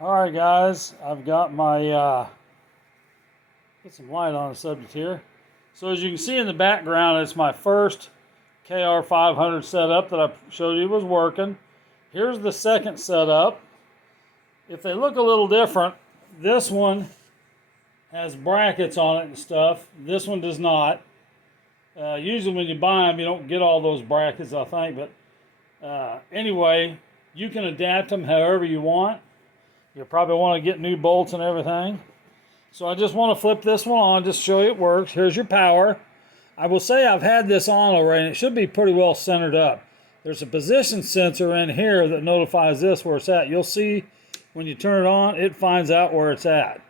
Alright guys, I've got my, get some light on the subject here. So as you can see in the background, it's my first KR-500 setup that I showed you was working. Here's the second setup. If they look a little different, this one has brackets on it and stuff. This one does not. Usually when you buy them, you don't get all those brackets, I think. But anyway, you can adapt them however you want. You'll probably want to get new bolts and everything. So I just want to flip this one on, just show you it works. Here's your power. I will say I've had this on already, and it should be pretty well centered up. There's a position sensor in here that notifies this where it's at. You'll see when you turn it on, it finds out where it's at.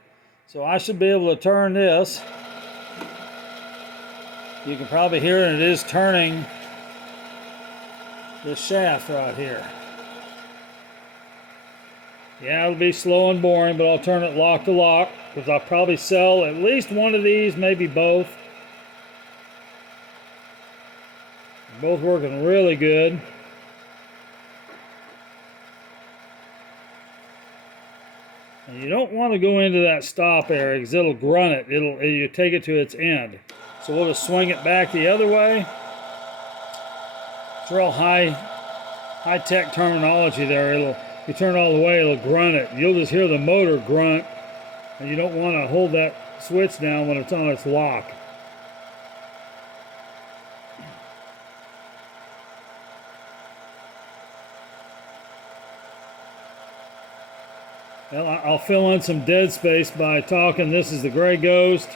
So I should be able to turn this. You can probably hear it, and it is turning this shaft right here. Yeah, it'll be slow and boring, but I'll turn it lock to lock, because I'll probably sell at least one of these, maybe both. They're both working really good. And you don't want to go into that stop area, because it'll grunt it. You take it to its end. So we'll just swing it back the other way. It's real high-tech terminology there. If you turn it all the way, it'll grunt it. You'll just hear the motor grunt, and you don't want to hold that switch down when it's on its lock. Well, I'll fill in some dead space by talking. This is the Gray Ghost.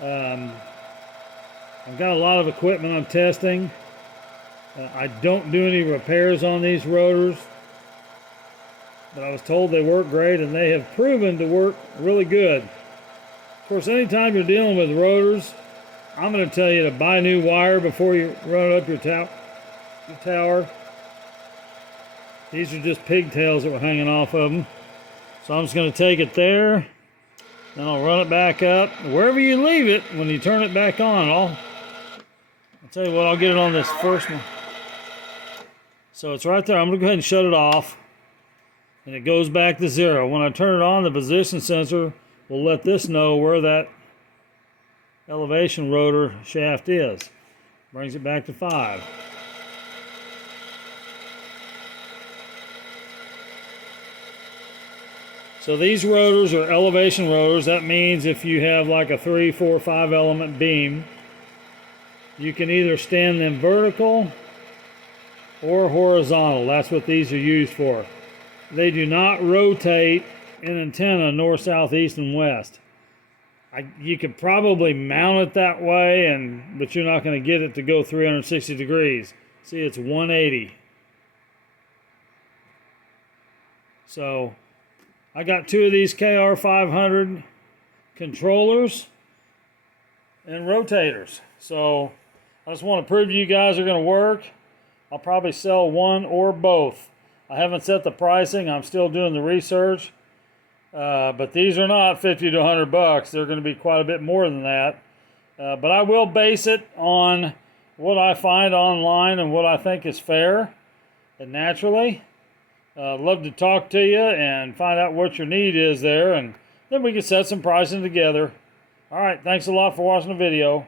I've got a lot of equipment I'm testing. I don't do any repairs on these rotors, but I was told they work great, and they have proven to work really good. Of course, anytime you're dealing with rotors, I'm going to tell you to buy new wire before you run it up your tower. These are just pigtails that were hanging off of them. So I'm just going to take it there, then I'll run it back up. Wherever you leave it, when you turn it back on, I'll tell you what, I'll get it on this first one. So it's right there. I'm going to go ahead and shut it off. And it goes back to 0. When I turn it on, the position sensor will let this know where that elevation rotor shaft is. Brings it back to 5. So these rotors are elevation rotors. That means if you have like a 3, 4, 5 element beam, you can either stand them vertical or horizontal. That's what these are used for. They do not rotate an antenna north, south, east, and west. You could probably mount it that way, but you're not going to get it to go 360 degrees. See, it's 180. So I got 2 of these KR-500 controllers and rotators. So I just want to prove to you guys they're going to work. I'll probably sell one or both. I haven't set the pricing. I'm still doing the research. But these are not 50 to 100 bucks. They're going to be quite a bit more than that. But I will base it on what I find online and what I think is fair and naturally. I'd love to talk to you and find out what your need is there, and then we can set some pricing together. All right, thanks a lot for watching the video.